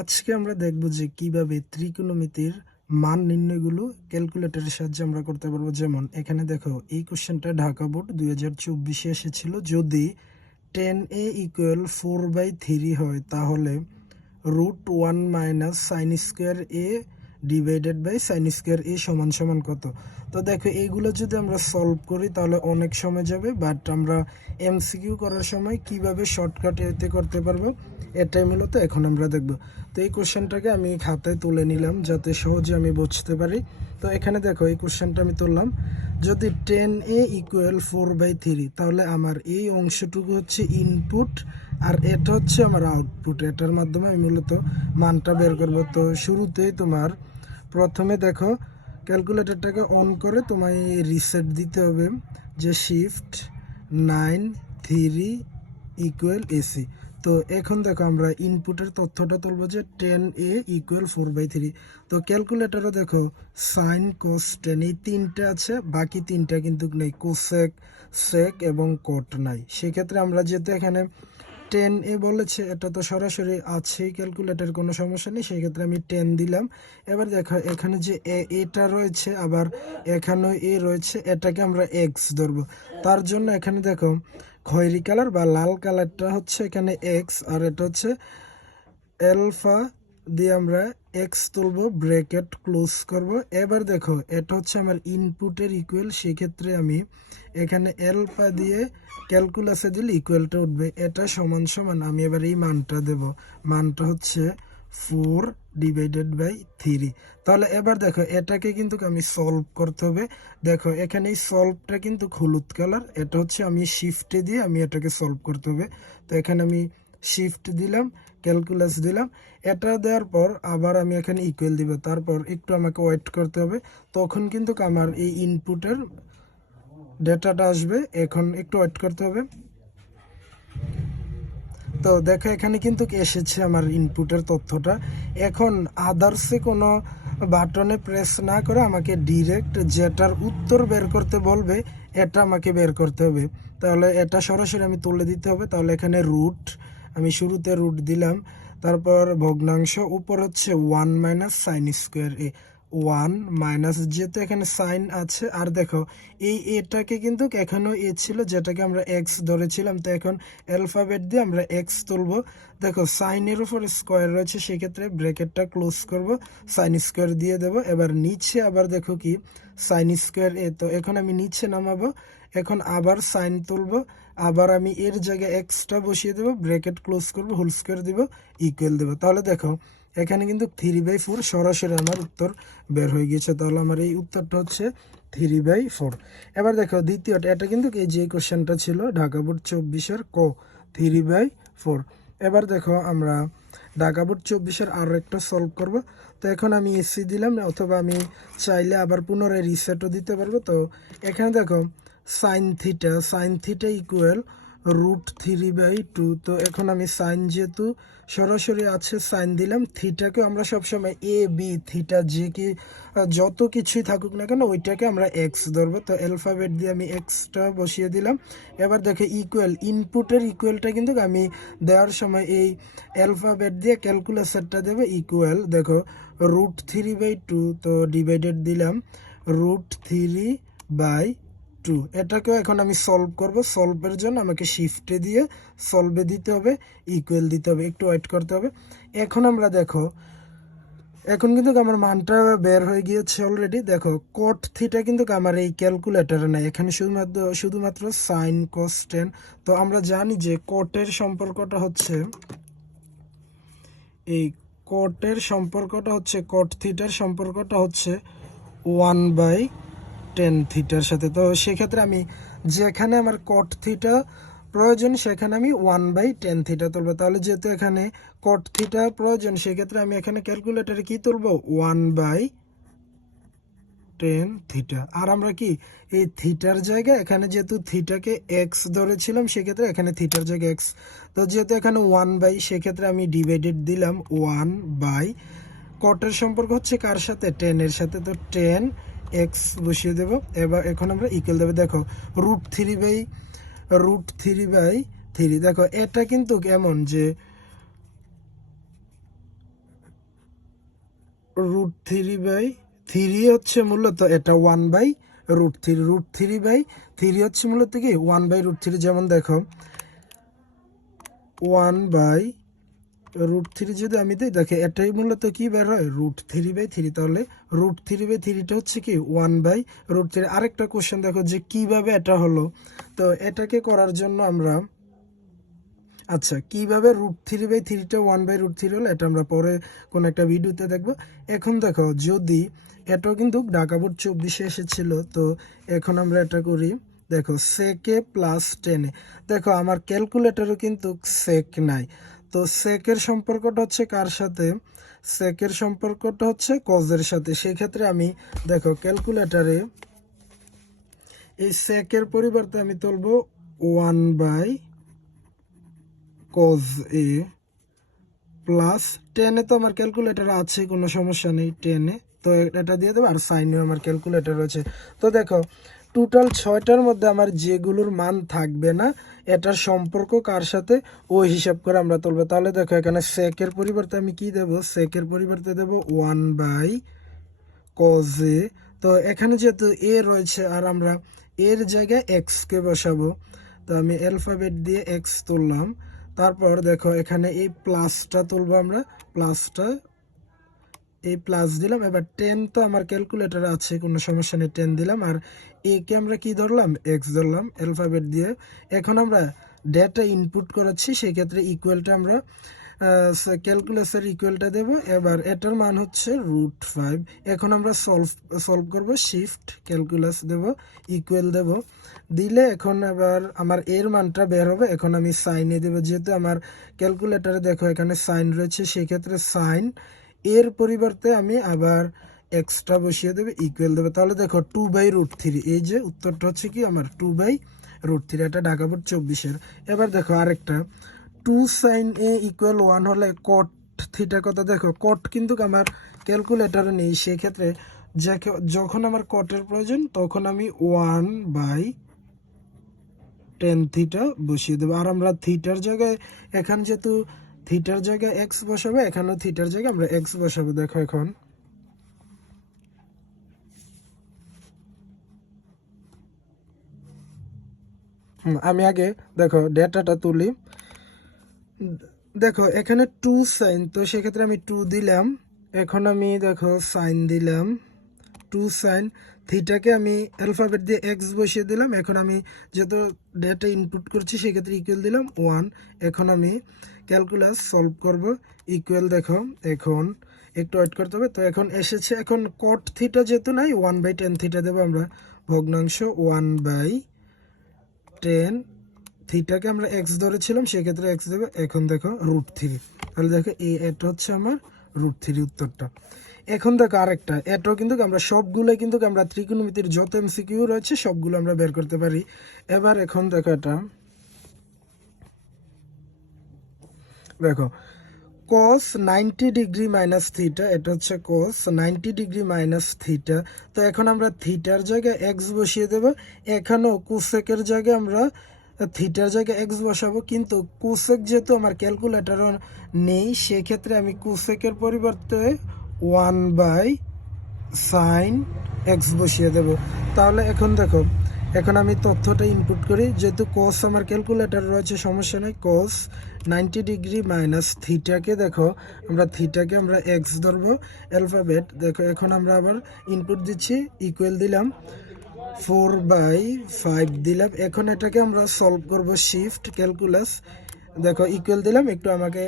আজকে আমরা দেখব যে কিভাবে ত্রিকোণমিতির মান নির্ণয়গুলো ক্যালকুলেটরের সাহায্যে আমরা করতে পারবো। যেমন এখানে দেখো, এই কোশ্চেনটা ঢাকা বোর্ড 2024-এ এসেছিল। যদি 10a ইকুয়াল 4/3 হয়, তাহলে √1 minus sine square A divided by sine square A সমান সমান কত। তো দেখো, এইগুলো যদি আমরা সলভ করি তাহলে অনেক সময় যাবে, বাট আমরা এমসিকিউ করার সময় কিভাবে শর্টকাট এতে করতে পারবো এটাই মূলত এখন আমরা দেখব। তো এই কোশ্চেনটাকে আমি খাতায় তুলে নিলাম যাতে সহজে আমি বুঝতে পারি। তো এখানে দেখো, এই কোশ্চেনটা আমি তুললাম। যদি 10a ইকুয়াল 4/3, তাহলে আমার এই অংশটুকু হচ্ছে ইনপুট আর এটা হচ্ছে আমার আউটপুট। এটার মাধ্যমে আমি মূলত মানটা বের করবো। তো শুরুতেই তোমার প্রথমে দেখো, ক্যালকুলেটরটাকে অন করে তোমায় রিসেট দিতে হবে যে শিফট 9 3 ইকুয়াল এসি। তো এখন দেখো, আমরা ইনপুটের তথ্যটা তুলব যে 10a ইকুয়াল 4/3। তো ক্যালকুলেটরে দেখো সাইন কস টেন এই তিনটে আছে, বাকি তিনটা কিন্তু নেই, কোসেক সেক এবং কট নাই। সেক্ষেত্রে আমরা যেহেতু এখানে 10a বলেছে, এটা তো সরাসরি আছেই ক্যালকুলেটর, কোনো সমস্যা নেই, সেক্ষেত্রে আমি 10 দিলাম। এবার দেখো, এখানে যে এটা রয়েছে আবার এখানেও এ রয়েছে, এটাকে আমরা এক্স ধরবো। তার জন্য এখানে দেখো, খয়েরি কালার বা লাল কালারটা হচ্ছে এখানে এক্স, আর এটা হচ্ছে অ্যালফা দিয়ে আমরা এক্স তুলবো, ব্র্যাকেট ক্লোজ করব। এবার দেখো, এটা হচ্ছে আমার ইনপুটের ইকুয়াল, সেক্ষেত্রে আমি এখানে অ্যালফা দিয়ে ক্যালকুলাসে দিলে ইকুয়ালটা উঠবে, এটা সমান সমান আমি এবার এই মানটা দেব। মানটা হচ্ছে 4/3। তাহলে এবার দেখো, এটাকে কিন্তু আমি সলভ করতে হবে। দেখো, এখানে এই সলভটা কিন্তু হলুদ কালার, এটা হচ্ছে আমি শিফটে দিয়ে আমি এটাকে সলভ করতে হবে। তো এখানে আমি শিফট দিলাম, ক্যালকুলাস দিলাম। এটা দেওয়ার পর আবার আমি এখানে ইকুয়াল দিব, তারপর একটু আমাকে ওয়েট করতে হবে, তখন কিন্তু আমার এই ইনপুটের ডেটাটা আসবে। এখন একটু ওয়েট করতে হবে। তো দেখো, এখানে কিন্তু এসেছে আমার ইনপুটের তথ্যটা। এখন আদার্সে কোনো বাটনে প্রেস না করে আমাকে ডিরেক্ট যেটার উত্তর বের করতে বলবে এটা আমাকে বের করতে হবে। তাহলে এটা সরাসরি আমি তুলে দিতে হবে। তাহলে এখানে রুট, আমি শুরুতে রুট দিলাম, তারপর ভগ্নাংশ, উপর হচ্ছে 1 মাইনাস সাইন স্কোয়ার এ। 1 মাইনাস, যেহেতু এখানে সাইন আছে, আর দেখো এই এটাকে কিন্তু এখানেও এ ছিল যেটাকে আমরা এক্স ধরেছিলাম, তো এখন অ্যালফাবেট দিয়ে আমরা এক্স তুলবো। দেখো, সাইনের উপর স্কোয়ার রয়েছে, সেক্ষেত্রে ব্র্যাকেটটা ক্লোজ করব, সাইন স্কোয়ার দিয়ে দেব। এবার নিচে আবার দেখো কি সাইন স্কোয়ার এ, তো এখন আমি নিচে নামাবো, এখন আবার সাইন তুলবো, আবার আমি এর জায়গায় এক্সটা বসিয়ে দেবো, ব্র্যাকেট ক্লোজ করবো, হোল স্কোয়ার দিব, ইকুয়াল দেবো। তাহলে দেখো, এখানে কিন্তু 3/4 সরাসরি আমার উত্তর বের হয়ে গিয়েছে। তাহলে আমার এই উত্তরটা হচ্ছে 3/4। এবার দেখো দ্বিতীয়টা, এটা কিন্তু এই যে কোশ্চেনটা ছিল ঢাকা বোর্ড 24-এর ক, 3/4। এবার দেখো, আমরা ঢাকা বোর্ড 24-এর আরও একটা সলভ করব। তো এখন আমি এসি দিলাম, অথবা আমি চাইলে আবার পুনরায় রিসেটও দিতে পারবো। তো এখানে দেখো, সাইন থিটা ইকুয়াল √3/2। তো এখন আমি সাইন যেহেতু সরাসরি আছে, সাইন দিলাম। থিটাকে আমরা সবসময় এ বি থিটা যে কি যত কিছুই থাকুক না কেন ওইটাকে আমরা এক্স ধরবো। তো অ্যালফাবেট দিয়ে আমি এক্সটা বসিয়ে দিলাম। এবার দেখো, ইকুয়াল, ইনপুটের ইকুয়ালটা কিন্তু আমি দেওয়ার সময় এই অ্যালফাবেট দিয়ে ক্যালকুলেশনটা দেবে ইকুয়াল। দেখো, √3/2, তো ডিভাইডেড দিলাম √3/2। এটাকেও এখন আমি সলভ করব। সলভের জন্য আমাকে শিফটে দিয়ে সলভে দিতে হবে, ইকুয়াল দিতে হবে, একটু ওয়েট করতে হবে। এখন আমরা দেখো, এখন কিন্তু আমার মানটা বের হয়ে গিয়েছে অলরেডি। দেখো, কট থিটা কিন্তু আমার এই ক্যালকুলেটারে নাই, এখানে শুধুমাত্র সাইন কস টেন। তো আমরা জানি যে কটের সম্পর্কটা হচ্ছে কট থিটার সম্পর্কটা হচ্ছে 1/10 থিটার সাথে। তো সেক্ষেত্রে আমি যেখানে আমার কট থিটা প্রয়োজন সেখানে আমি 1/10 থিটা তুলবো। তাহলে যেহেতু এখানে কট থিটা প্রয়োজন, সেক্ষেত্রে আমি এখানে ক্যালকুলেটারে কি তুলবো, 1/10 থিটা। আর আমরা কি এই থিটার জায়গায় এখানে যেহেতু থিটাকে এক্স ধরেছিলাম, সেক্ষেত্রে এখানে থিটার জায়গায় এক্স। তো যেহেতু এখানে 1/, সেক্ষেত্রে আমি ডিভাইডেড দিলাম 1/, কটের সম্পর্ক হচ্ছে কার সাথে, 10 এর সাথে, তো 10 এক্স বসিয়ে দেব। এবার এখন আমরা ইকুয়াল দেবো। দেখো, √3/3। দেখো, এটা কিন্তু কেমন যে √3/3 হচ্ছে মূলত এটা 1/√3, √3/3 হচ্ছে মূলত কি 1/√3। যেমন দেখো 1/√3 যদি আমি দিই, দেখো এটাই মূলত কি বের হয় √3/3। তাহলে √3/3টা হচ্ছে কি 1/√3। আরেকটা কোশ্চেন দেখো যে কিভাবে এটা হলো। তো এটাকে করার জন্য আমরা আচ্ছা কিভাবে √3/3টা 1/√3 হলো এটা আমরা পরে কোন একটা ভিডিওতে দেখব। এখন দেখো যদি এটাও কিন্তু ঢাকা বোর্ড 24-এ এসেছিল, তো এখন আমরা এটা করি। দেখো সেকে প্লাস 10, দেখো আমার ক্যালকুলেটরও কিন্তু সেক নাই। তো সেকের সম্পর্কটা হচ্ছে কার সাথে, সেকের সম্পর্কটা হচ্ছে কজের সাথে। সেই ক্ষেত্রে আমি দেখো ক্যালকুলেটরে এই সেকের পরিবর্তে আমি তুলব 1/cos A প্লাস 10, তো আমার ক্যালকুলেটার আছে, কোনো সমস্যা নেই 10, তো এটা দিয়ে দেবো। আর সাইনেও আমার ক্যালকুলেটার রয়েছে। তো দেখো টোটাল 6টার মধ্যে আমার যেগুলোর মান থাকবে না এটার সম্পর্ক কার সাথে ওই হিসাব করে আমরা তুলবো। তাহলে দেখো এখানে সেকের পরিবর্তে আমি কি দেব, সেকের পরিবর্তে দেব 1/cos A। তো এখানে যেহেতু এ রয়েছে আর আমরা এর জায়গায় এক্সকে বসাবো, তো আমি অ্যালফাবেট দিয়ে এক্স তুললাম। তারপর দেখো এখানে এই প্লাসটা তুলবো আমরা, প্লাসটা এই প্লাস দিলাম। এবার 10 তো আমার ক্যালকুলেটরে আছে, কোনো সমস্যা নেই, 10 দিলাম। আর এ কে আমরা কি ধরলাম, এক্স ধরলাম অ্যালফাবেট দিয়ে। এখন আমরা ডেটা ইনপুট করাচ্ছি, সেই ক্ষেত্রে ইকুয়ালটা আমরা ক্যালকুলাসের ইকুয়ালটা দেব। এবার এটার মান হচ্ছে √5। এখন আমরা সলভ করব, শিফট ক্যালকুলাস দেব, ইকুয়াল দেব, দিলে এখন এবার আমার এর মানটা বের হবে। এখন আমি সাইনে দেব, যেহেতু আমার ক্যালকুলেটারে দেখো এখানে সাইন রয়েছে, সেই ক্ষেত্রে সাইন এর পরিবর্তে আমি আবার এক্সট্রা বসিয়ে দেবে, ইকুয়াল দেবে। তাহলে দেখো 2/√3, এই যে উত্তরটা হচ্ছে কি আমার 2/√3। এটা ঢাকা বোর্ড 24-এর। এবার দেখো আরেকটা 2 sin A = 1 হলে কট থিটা কত, দেখো কট কিন্তু আমার ক্যালকুলেটারে নেই। সেক্ষেত্রে যখন আমার কটের প্রয়োজন তখন আমি 1/tan থিটা বসিয়ে দেবো। আর আমরা থিটার জায়গায় এখানে যেহেতু থিটার জায়গায় এক্স বসাবো, এখানেও থিটার জায়গায় আমরা এক্স বসাবো। দেখো এখন আমি আগে দেখো ডেটাটা তুলি। দেখো এখানে 2 sin, তো সেক্ষেত্রে আমি 2 দিলাম। এখন আমি দেখো সাইন দিলাম, 2 sin থিটাকে আমি অ্যালফাবেট দিয়ে এক্স বসিয়ে দিলাম। এখন আমি যেহেতু ডেটা ইনপুট করছি সেক্ষেত্রে ইকুয়াল দিলাম 1। এখন আমি ক্যালকুলাস সলভ করব, ইকুয়াল দেখো এখন একটু ওয়েট করতে হবে। তো এখন এসেছে, এখন কট থিটা যেহেতু নাই 1/tan থিটা দেবো আমরা, ভগ্নাংশ 1/tan থিটাকে আমরা এক্স ধরেছিলাম, সেক্ষেত্রে এক্স দেবো। এখন দেখো √3, তাহলে দেখো এটা হচ্ছে আমার √3 উত্তরটা। এখন দেখো আরেকটা, এটাও কিন্তু আমরা সবগুলো কিন্তু আমরা ত্রিকোণমিতির যত এমসিকিউ রয়েছে সবগুলো আমরা বের করতে পারি। এবার এখন দেখো এটা দেখো cos 90° মাইনাস থিটা, এটা হচ্ছে cos 90° মাইনাস থিটা। তো এখন আমরা থিটার জায়গায় এক্স বসিয়ে দেব। এখানেও কোসেকের জায়গায় আমরা থিটার জায়গায় এক্স বসাবো, কিন্তু কোসেক যেহেতু আমার ক্যালকুলেটরও নেই সেক্ষেত্রে আমি কোসেকের পরিবর্তে 1/sin x বসিয়ে দেব। তাহলে এখন দেখো এখন আমি তথ্যটা ইনপুট করি, যেহেতু cos আমার ক্যালকুলেটর রয়েছে সমস্যা নেই। cos 90° মাইনাস থিটাকে দেখো আমরা থিটাকে আমরা এক্স ধরবো অ্যালফাবেট। দেখো এখন আমরা আবার ইনপুট দিচ্ছি, ইকুয়াল দিলাম 4/5 দিলাম। এখন এটাকে আমরা সলভ করব, শিফট ক্যালকুলাস দেখো ইকুয়াল দিলাম। একটু আমাকে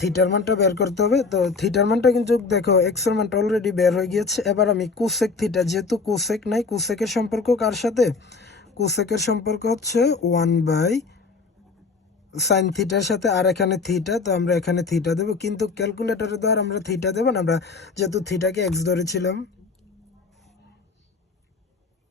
থিটার মানটা বের করতে হবে। তো থিটার মানটা কিন্তু দেখো এক্স এর মানটা অলরেডি বের হয়ে গিয়েছে। এবার আমি কোসেক থিটা, যেহেতু কোসেক নাই, কোসেকের সম্পর্ক কার সাথে, কোসেকের সম্পর্ক হচ্ছে 1/sin থিটার সাথে। আর এখানে থিটা, তো আমরা এখানে থিটা দেবো, কিন্তু ক্যালকুলেটরের দ্বারা আমরা থিটা দেবো না, আমরা যেহেতু থিটাকে এক্স ধরেছিলাম।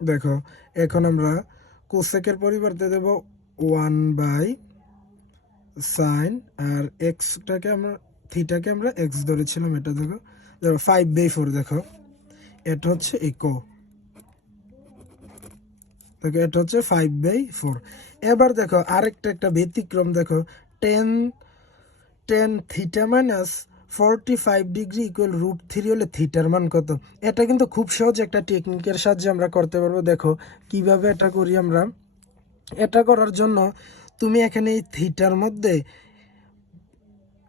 দেখো এখন আমরা কোসেকের পরিবর্তে দেব 1/sin, আর এক্সটাকে আমরা থিটাকে আমরা এক্স ধরেছিলাম। এটা দেখো 5/4, দেখো এটা হচ্ছে দেখো এটা হচ্ছে 5/4। এবার দেখো আরেকটা ব্যতিক্রম, দেখো tan theta minus 45 degree equal √3 হলে থিটার মান কত? এটা কিন্তু খুব সহজ একটা টেকনিকের সাহায্যে আমরা করতে পারবো। দেখো কিভাবে এটা করি আমরা। এটা করার জন্য তুমি এখানে এই থিটার মধ্যে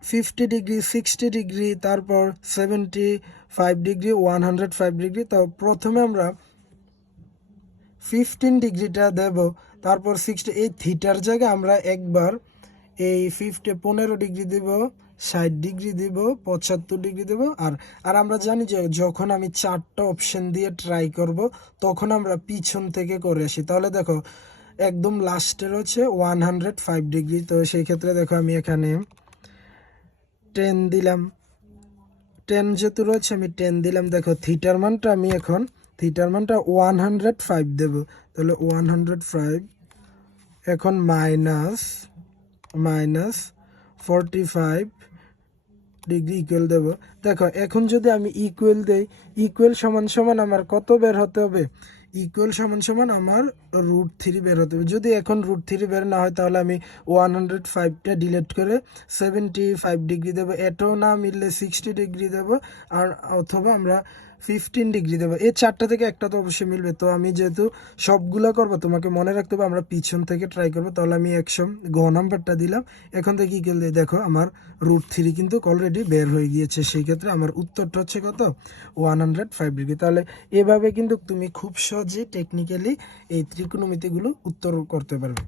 50 ডিগ্রি, 60 ডিগ্রি, তারপর 75 ডিগ্রি, 105 ডিগ্রি। তো প্রথমে আমরা 15 ডিগ্রিটা দেব, তারপর 60। এই থিটার জায়গায় আমরা একবার এই 15 ডিগ্রি দেব, 60 ডিগ্রি দেব, 75 ডিগ্রি দেব। আর আমরা জানি যে যখন আমি 4টা অপশন দিয়ে ট্রাই করব তখন আমরা পিছন থেকে করে আসি। তাহলে দেখো একদম লাস্টের হচ্ছে 105 ডিগ্রি। তো সেই ক্ষেত্রে দেখো আমি এখানে 10 দিলাম, 10 যেহেতু রয়েছে আমি 10 দিলাম। দেখো থিটার মানটা 105 দেব। তাহলে 105 এখন মাইনাস 45 ডিগ্রি ইকুয়াল দেব। দেখো এখন যদি আমি ইকুয়াল দেই, ইকুয়াল সমান সমান আমার কত বের হতে হবে? ইকুয়াল সমান সমান আমার √3 বের হতে হবে। যদি এখন √3 বের না হয় তাহলে আমি 105টা ডিলিট করে 75 ডিগ্রি দেবো। এটাও না মিললে 60 ডিগ্রি দেবো, আর অথবা আমরা 15 ডিগ্রি দেবো। এই 4টা থেকে একটা তো অবশ্যই মিলবে। তো আমি যেহেতু সবগুলো করবো তোমাকে মনে রাখতে হবে আমরা পিছন থেকে ট্রাই করবো। তাহলে আমি 100 গ নাম্বারটা দিলাম। এখন থেকে ইকুয়াল দিয়ে দেখো আমার √3 কিন্তু অলরেডি বের হয়ে গিয়েছে। সেই ক্ষেত্রে আমার উত্তরটা হচ্ছে কত? 105 ডিগ্রি। তাহলে এভাবে কিন্তু তুমি খুব সহজে টেকনিক্যালি এই ত্রিকোণমিতিগুলো উত্তর করতে পারবে।